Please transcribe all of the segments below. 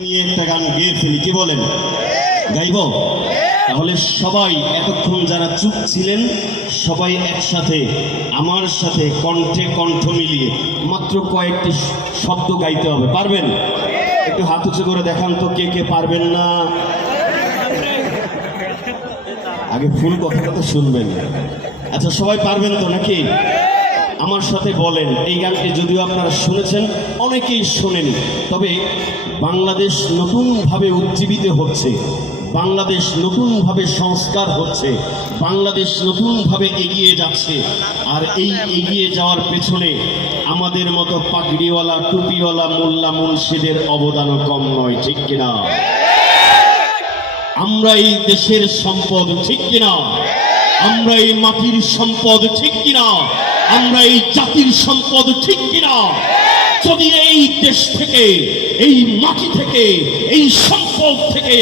নিয়ে একটা গান গেয়ে ফেলি কি বলেন? গাইব? তাহলে সবাই এতক্ষণ যারা চুপ ছিলেন, সবাই একসাথে, আমার সাথে কণ্ঠে কণ্ঠ মিলিয়ে মাত্র কয়েকটি শব্দ গাইতে হবে। পারবেন? একটু হাত উঁচু করে দেখান তো কে কে পারবেন না। আগে ফুল কথাটা তো শুনবেন। আচ্ছা সবাই পারবেন তো নাকি? আমার সাথে বলেন, এই গানটি যদিও আপনারা শুনেছেন, অনেকেই শোনেনি। তবে বাংলাদেশ নতুনভাবে উজ্জীবিত হচ্ছে, বাংলাদেশ নতুনভাবে সংস্কার হচ্ছে, বাংলাদেশ নতুনভাবে এগিয়ে যাচ্ছে। আর এই এগিয়ে যাওয়ার পেছনে আমাদের মতো পাগড়িওয়ালা, টুপিওয়ালা, মোল্লা মুন্সিদের অবদানও কম নয়, ঠিক কিনা? আমরা এই দেশের সম্পদ, ঠিক কিনা? আমরা এই মাটির সম্পদ ঠিক কিনা? আমরা এই জাতির সম্পদ ঠিক কিনা? যদি এই দেশ থেকে, এই মাটি থেকে, এই সম্পদ থেকে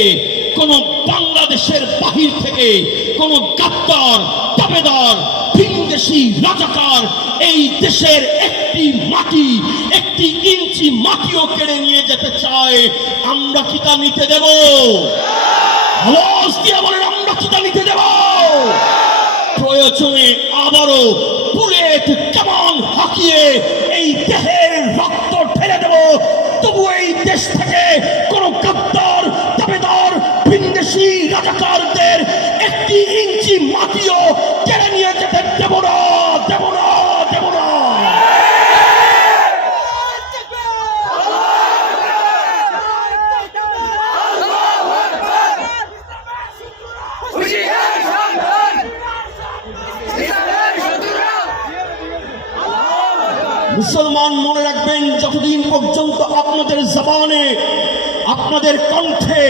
কোন বাংলাদেশের বাহির থেকে কোন গাদ্দার, দাবেদার ভিনদেশি রাজাকার এই দেশের একটি মাটি, একটি ইঞ্চি মাটিও কেড়ে নিয়ে যেতে চায়, আমরা কি তা নিতে দেব? দিয়ে বলেন আমরা কি তা নিতে দেব প্রয়োজনে আবারও বুলেট কেমন হাঁকিয়ে এই দেহের রক্ত ঢেলে দেব। তবু এই দেশ থেকে কোন গাদ্দার দাবেদার ভিনদেশি রাজাকারদের একটি ইঞ্চি মাটিও কেড়ে নিয়ে যেতে দেব না দেব না দেব না হুঁশিয়ার সাবধান ইসলামের শত্রুরা মুসলমান মনে রাখবেন, যতদিন পর্যন্ত আপনাদের জবানে, আপনাদের কণ্ঠে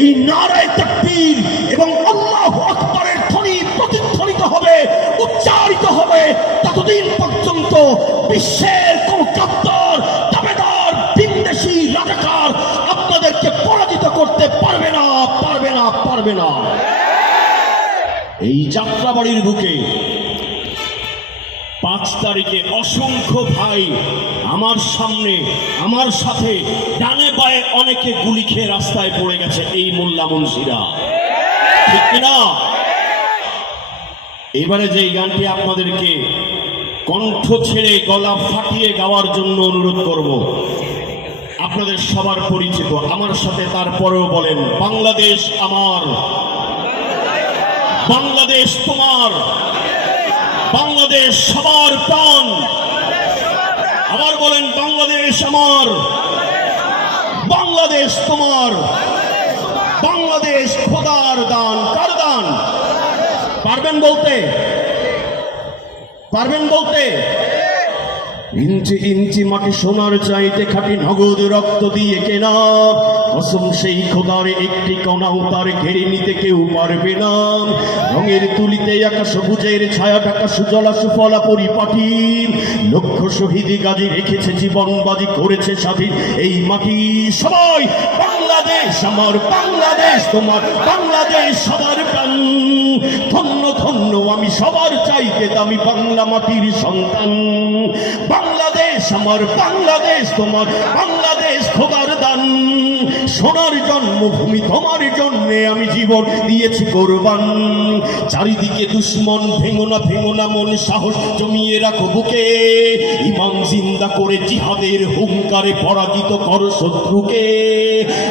এই নারায় তাকবীর এবং আল্লাহ আকবরের ধ্বনি প্রতিধ্বনিত হবে, উচ্চারিত হবে, ততদিন পর্যন্ত বিশ্বের কোন গাদ্দার দাবেদার বিন্দেশি রাজাকার আপনাদেরকে পরাজিত করতে পারবে না পারবে না পারবে না। এই যাত্রাবাড়ির বুকে পাঁচ তারিখে অসংখ্য ভাই আমার সামনে, আমার সাথে ডানে পায়ে অনেকে গুলি খেয়ে রাস্তায় পড়ে গেছে এই মোল্লা মুন্সিরা ঠিক কিনা? এবারে যে গানটি আপনাদেরকে কণ্ঠ ছেড়ে গলা ফাটিয়ে গাওয়ার জন্য অনুরোধ করব, আপনাদের সবার পরিচিত, আমার সাথে তারপরেও বলেন, বাংলাদেশ আমার, বাংলাদেশ তোমার। বাংলাদেশ সবার প্রাণ। আবার বলেন, বাংলাদেশ আমার। বাংলাদেশ তোমার। বাংলাদেশ খোদার দান। কার দান? পারবেন বলতে? পারবেন বলতে? ইঞ্চি ইঞ্চি মাটি সোনার চাইতে খাটি নগদ রক্ত দিয়ে কেনা। কসম সেই খোদার একটি কণাও তার ঘেরে নিতে কেউ পারবে না। রঙের তুলিতে একা সবুজের ছায়া টাকা সুজলা সুফলা পরিপাটি। লক্ষ শহীদ গাজী রেখেছে জীবন বাজি, করেছে স্বাধীন এই মাটি। সবাই, বাংলাদেশ আমার, বাংলাদেশ তোমার, বাংলাদেশ সবার প্রাণ। ধন্য ধন্য, আমি সবার চাইতে দামি বাংলা মাটির সন্তান। আমার বাংলাদেশ তোমার, বাংলাদেশ খোদার দান। সোনার জন্মভূমি তোমার জন্যে আমি জীবন দিয়েছি কোরবান। চারিদিকে দুশ্মন ভেঙো না ভেঙো না মন, সাহস জমিয়ে রাখো বুকে। ইমাম জিন্দা করে জিহাদের হুঙ্কারে পরাজিত কর শত্রুকে।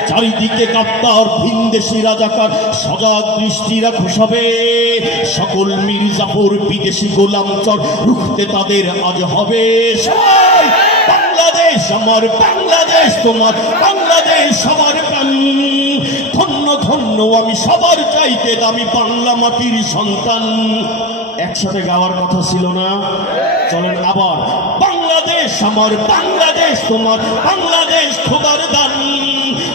চারিদিকে গাদ্দার ভিনদেশি রাজাকার, সজাগ দৃষ্টি রাখো সবে। সকল মির্জাপুর বিদেশি গোলাম চর রুখতে তাদের আজ হবে। বাংলাদেশ আমার বাংলাদেশ, তোমার বাংলাদেশ সবার প্রাণ। ধন্য ধন্য, আমি সবার চাইতে দামি বাংলা মাটির সন্তান। একসাথে গাওয়ার কথা ছিল না? চলেন আবার। বাংলাদেশ আমার বাংলাদেশ, তোমার বাংলাদেশ খোদার দান।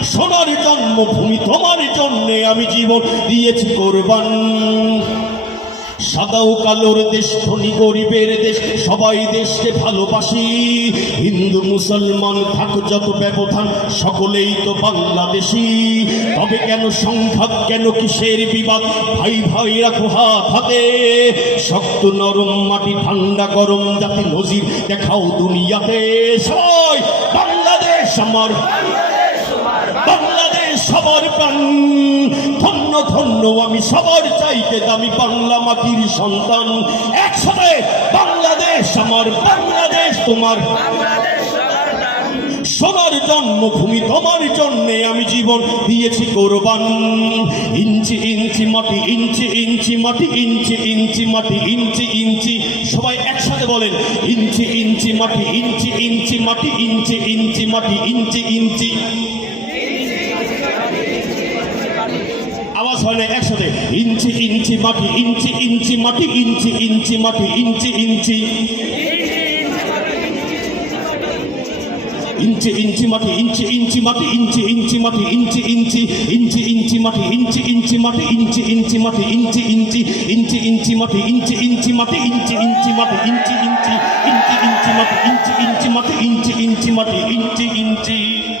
সোনার জন্মভূমি তোমার জন্যে আমি জীবন দিয়েছি কোরবান। সাদা ও কালোর দেশ, ধনী গরিবের দেশ, সবাই দেশকে ভালোবাসি। হিন্দু, মুসলমান থাক যত ব্যবধান, সকলেই তো বাংলাদেশি। তবে কেন সংঘাত, কেন কিসের বিবাদ? ভাই ভাই রাখো হাত হাতে শক্ত নরম মাটি, ঠান্ডা গরম জাতি, নজির দেখাও দুনিয়াতে। সবাই, বাংলাদেশ আমার বাংলাদেশ সবার প্রাণ। ধন্য ধন্য আমি সবার চাইতে দামি বাংলা মাটির সন্তান। একসাথে, বাংলাদেশ আমার, বাংলাদেশ তোমার। সোনার জন্মভূমি তোমার জন্যে আমি জীবন দিয়েছি কোরবান। ইঞ্চি ইঞ্চি মাটি, ইঞ্চি ইঞ্চি মাটি, ইঞ্চি ইঞ্চি মাটি, ইঞ্চি ইঞ্চি। সবাই একসাথে বলেন, ইঞ্চি ইঞ্চি মাটি, ইঞ্চি ইঞ্চি মাটি, ইঞ্চি ইঞ্চি মাটি, ইঞ্চি ইঞ্চি। আওয়াজ একসাথে ইঞ্চি ইঞ্চি মাটি ইঞ্চি ইঞ্চি মাটি ইঞ্চি ইঞ্চি মাটি ইঞ্চি ইঞ্চি ইঞ্চি ইঞ্চি মাটি ইঞ্চি ইঞ্চি মাটি ইঞ্চি ইঞ্চি মাটি ইঞ্চি ইঞ্চি ইঞ্চি ইঞ্চি মাটি ইঞ্চি ইঞ্চি মাটি ইঞ্চি ইঞ্চি মাটি ইঞ্চি ইঞ্চি ইঞ্চি ইঞ্চি মাটি ইঞ্চি ইঞ্চি মাটি ইঞ্চি ইঞ্চি মাটি ইঞ্চি ইঞ্চি ইঞ্চি ইঞ্চি মাটি ইঞ্চি ইঞ্চি মাটি ইঞ্চি ইঞ্চি মাটি ইঞ্চি ইঞ্চি